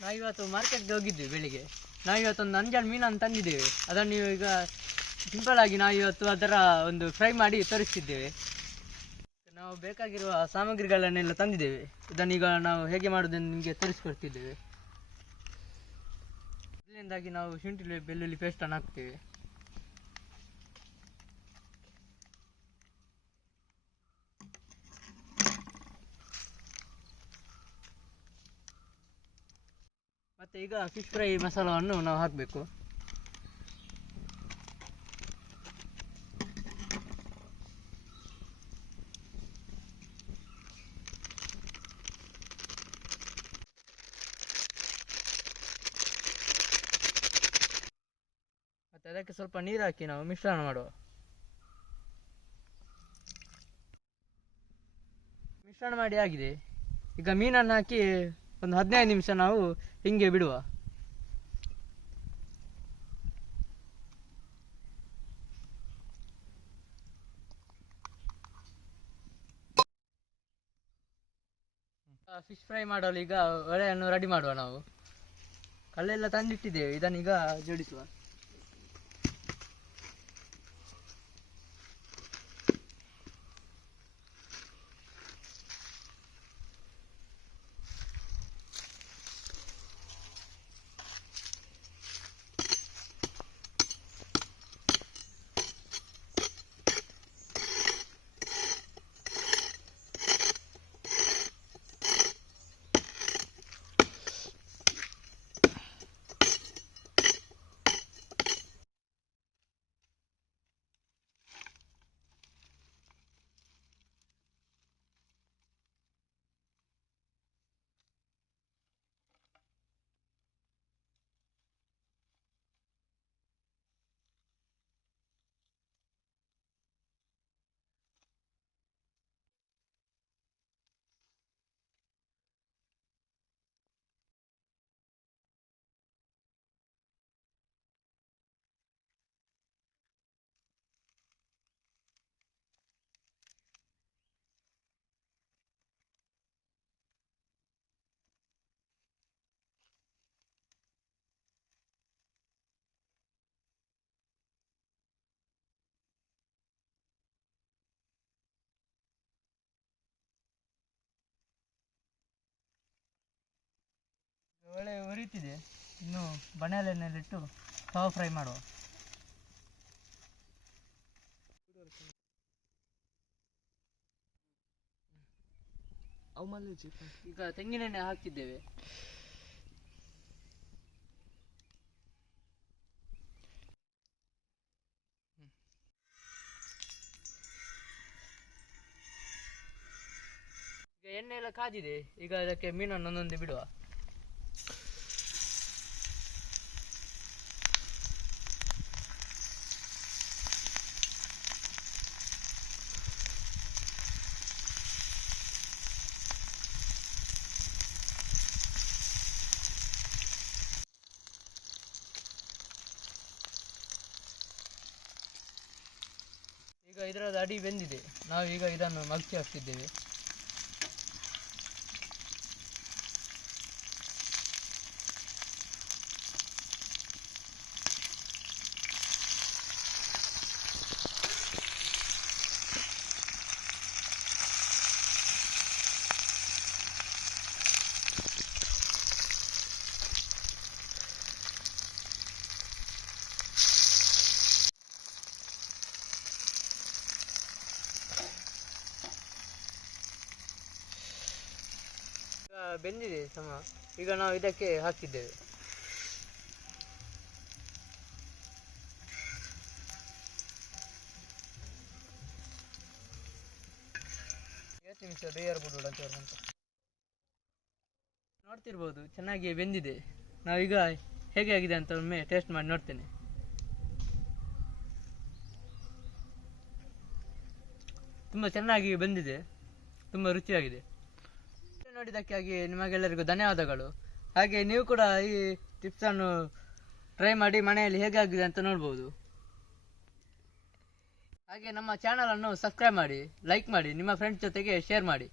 ನಾವು ಇವತ್ತು ಮಾರ್ಕೆಟ್ಗೆ ಹೋಗಿದ್ವಿ ಬೆಳಿಗ್ಗೆ. ನಾವು ಇವತ್ತೊಂದು ಅಂಜಲ್ ಮೀನನ್ನು ತಂದಿದ್ದೇವೆ. ಅದನ್ನು ಈಗ ಸಿಂಪಲ್ ಆಗಿ ನಾವು ಇವತ್ತು ಅದರ ಒಂದು ಫ್ರೈ ಮಾಡಿ ತರಿಸ್ತಿದ್ದೇವೆ. ನಾವು ಬೇಕಾಗಿರುವ ಸಾಮಗ್ರಿಗಳನ್ನೆಲ್ಲ ತಂದಿದ್ದೇವೆ. ಇದನ್ನೀಗ ನಾವು ಹೇಗೆ ಮಾಡೋದನ್ನು ನಿಮಗೆ ತರಿಸ್ಕೊಡ್ತಿದ್ದೇವೆ. ಇದರಿಂದಾಗಿ ನಾವು ಶುಂಠಿ ಬೆಳ್ಳುಳ್ಳಿ ಪೇಸ್ಟನ್ನು ಹಾಕ್ತೇವೆ. ಮತ್ತೆ ಈಗ ಫಿಶ್ ಫ್ರೈ ಮಸಾಲವನ್ನು ನಾವು ಹಾಕಬೇಕು. ಮತ್ತೆ ಅದಕ್ಕೆ ಸ್ವಲ್ಪ ನೀರು ಹಾಕಿ ನಾವು ಮಿಶ್ರಣ ಮಾಡುವ. ಮಿಶ್ರಣ ಮಾಡಿ ಆಗಿದೆ. ಈಗ ಮೀನನ್ನು ಹಾಕಿ ಒಂದು ಹದಿನೈದು ನಿಮಿಷ ನಾವು ಹಿಂಗೆ ಬಿಡುವ. ಫಿಶ್ ಫ್ರೈ ಮಾಡಲು ಈಗ ಒಲೆಯನ್ನು ರೆಡಿ ಮಾಡುವ ನಾವು. ಕಲ್ಲೆಲ್ಲ ತಂದಿಟ್ಟಿದ್ದೇವೆ, ಇದನ್ನೀಗ ಜೋಡಿಸುವ. ಒಳ್ಳೆ ಉರಿತಿದೆ ಇನ್ನು ಬಣಲೆನಲ್ಲಿಟ್ಟು ತವಾ ಫ್ರೈ ಮಾಡುವ. ಈಗ ತೆಂಗಿನೆಣ್ಣೆ ಹಾಕಿದ್ದೇವೆ. ಎಣ್ಣೆ ಎಲ್ಲ ಕಾದಿದೆ. ಈಗ ಅದಕ್ಕೆ ಮೀನನ್ನು ಒಂದೊಂದು ಬಿಡುವ. ಈಗ ಇದರ ಅಡಿ ಬೆಂದಿದೆ. ನಾವೀಗ ಇದನ್ನು ಮಗ್ಚಿ ಹಾಕ್ತಿದ್ದೇವೆ. ಬೆಂದಿದೆ ಸಮ. ಈಗ ನಾವು ಇದಕ್ಕೆ ಹಾಕಿದ್ದೇವೆ. ನಿಮಿಷ ನೋಡ್ತಿರ್ಬೋದು, ಚೆನ್ನಾಗಿ ಬೆಂದಿದೆ. ನಾವೀಗ ಹೇಗೆ ಆಗಿದೆ ಅಂತ ಒಮ್ಮೆ ಟೇಸ್ಟ್ ಮಾಡಿ ನೋಡ್ತೇನೆ. ತುಂಬ ಚೆನ್ನಾಗಿ ಬಂದಿದೆ. ತುಂಬ ರುಚಿಯಾಗಿದೆ. ನೋಡಿದ್ದಕ್ಕಾಗಿ ನಿಮಗೆಲ್ಲರಿಗೂ ಧನ್ಯವಾದಗಳು. ಹಾಗೆ ನೀವು ಕೂಡ ಈ ಟಿಪ್ಸ್ ಅನ್ನು ಟ್ರೈ ಮಾಡಿ ಮನೆಯಲ್ಲಿ ಹೇಗಾಗಿದೆ ಅಂತ ನೋಡ್ಬೋದು. ಹಾಗೆ ನಮ್ಮ ಚಾನಲನ್ನು ಸಬ್ಸ್ಕ್ರೈಬ್ ಮಾಡಿ, ಲೈಕ್ ಮಾಡಿ, ನಿಮ್ಮ ಫ್ರೆಂಡ್ಸ್ ಜೊತೆಗೆ ಶೇರ್ ಮಾಡಿ.